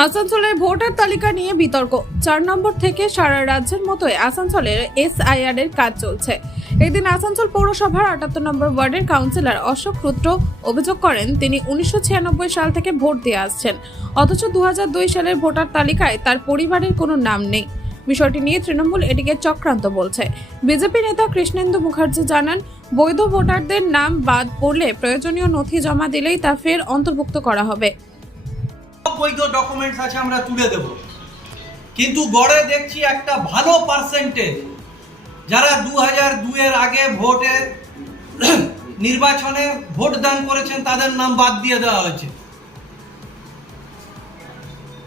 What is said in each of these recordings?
আসানসোলের ভোটার তালিকা নিয়ে বিতর্ক। চার নম্বর থেকে সারা রাজ্যের মতোই আসানসোলের এসআইআর এর কাজ চলছে। এদিন আসানসোল পৌরসভার আটাত্তর নম্বর ওয়ার্ডের কাউন্সিলর অশোক রুদ্র অভিযোগ করেন, তিনি উনিশশো ছিয়ানব্বই সাল থেকে ভোট দিয়ে আসছেন। অথচ দু হাজার দুই সালের ভোটার তালিকায় তার পরিবারের কোনো নাম নেই। বিষয়টি নিয়ে তৃণমূল এটিকে চক্রান্ত বলছে। বিজেপি নেতা কৃষ্ণেন্দু মুখার্জি জানান, বৈধ ভোটারদের নাম বাদ পড়লে প্রয়োজনীয় নথি জমা দিলেই তা ফের অন্তর্ভুক্ত করা হবে। সব বৈধ ডকুমেন্টস আছে, আমরা তুলে দেব। কিন্তু গড়ে দেখছি একটা ভালো পার্সেন্টেজ যারা দু হাজার দুয়ের আগে ভোটে নির্বাচনে ভোট দান করেছেন, তাদের নাম বাদ দিয়ে দেওয়া হয়েছে।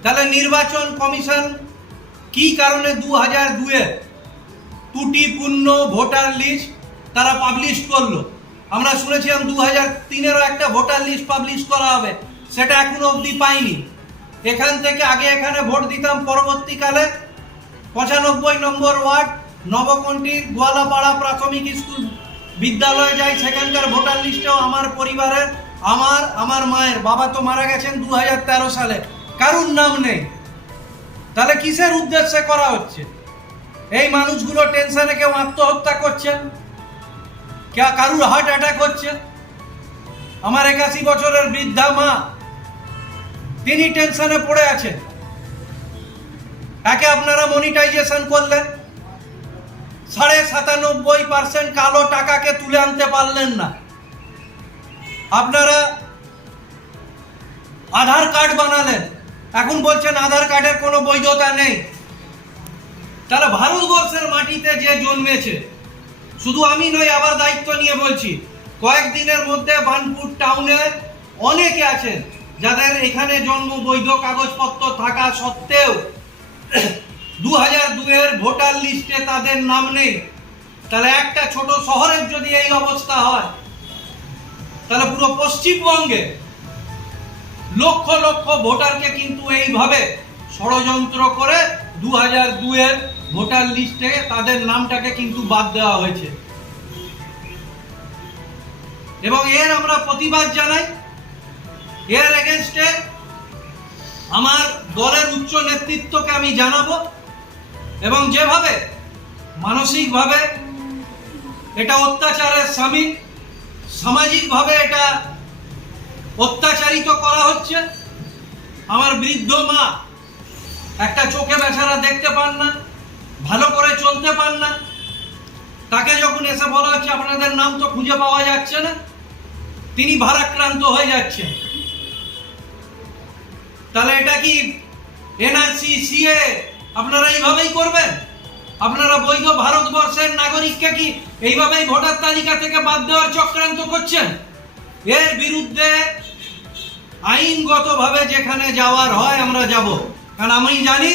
তাহলে নির্বাচন কমিশন কি কারণে দু হাজার দুয়ে ত্রুটিপূর্ণ ভোটার লিস্ট তারা পাবলিশ করল? আমরা শুনেছিলাম দু হাজার তিনেরও একটা ভোটার লিস্ট পাবলিশ করা হবে। সেটা এখনও অবধি পাইনি। এখান থেকে আগে এখানে ভোট দিতাম পরবর্তীকালে। পঁচানব্বই নম্বর ওয়ার্ড নবকণ্ঠীর গোয়ালাপাড়া প্রাথমিক স্কুল বিদ্যালয়ে যাই, সেখানকার ভোটার লিস্টেও আমার পরিবারের, আমার আমার মায়ের বাবা তো মারা গেছেন দু হাজার তেরো সালে। কারুর নাম নেই? তাহলে কিসের উদ্দেশ্যে করা হচ্ছে? এই মানুষগুলো টেনশনে কেউ আত্মহত্যা করছেন কারুর হার্ট অ্যাটাক হচ্ছে? আমার একাশি বছরের বৃদ্ধা মা তিনি টেনশনে পড়ে আছেন। একে আপনারা মনিটাইজেশন করলেন। সাড়ে সাতানব্বই পার্সেন্ট কালো টাকাকে তুলে আনতে পারলেন না। আপনারা আধার কার্ড বানালেন। এখন বলছেন আধার কার্ডের কোনো বৈধতা নেই। তাহলে ভারতবর্ষের মাটিতে যে জন্মেছে, শুধু আমি নই আবার দায়িত্ব নিয়ে বলছি, কয়েকদিনের মধ্যে বানপুর টাউনে অনেকে আছেন। যাদের এখানে জন্ম বৈধ কাগজপত্র থাকা সত্ত্বেও দু হাজার দুয়ের ভোটার লিস্টে তাদের নাম নেই। তাহলে একটা ছোট শহরের যদি এই অবস্থা হয়, তাহলে পুরো পশ্চিমবঙ্গে লক্ষ লক্ষ ভোটারকে কিন্তু এইভাবে ষড়যন্ত্র করে দু হাজার দুয়ের ভোটার লিস্টে তাদের নামটাকে কিন্তু বাদ দেওয়া হয়েছে। এবং এর আমরা প্রতিবাদ জানাই। এর এগেনস্টে আমার দলের উচ্চ নেতৃত্বকে আমি জানাব এবং যেভাবে মানসিকভাবে এটা অত্যাচারের সামিল, সামাজিকভাবে এটা অত্যাচারিত করা হচ্ছে, আমার বৃদ্ধ মা একটা চোখে বেচারা দেখতে পান না, ভালো করে চলতে পান না, তাকে যখন এসে বলা হচ্ছে, আপনাদের নাম তো খুঁজে পাওয়া যাচ্ছে না, তিনি ভারাক্রান্ত হয়ে যাচ্ছেন। তাহলে এটা কি এনআরসি সিএ আপনারা এইভাবেই করবেন? আপনারা বৈধ ভারতবর্ষের নাগরিককে কি এইভাবেই ভোটার তালিকা থেকে বাদ দেওয়ার চক্রান্ত করছেন? এর বিরুদ্ধে আইনগতভাবে যেখানে যাওয়ার হয় আমরা যাব। কারণ আমি জানি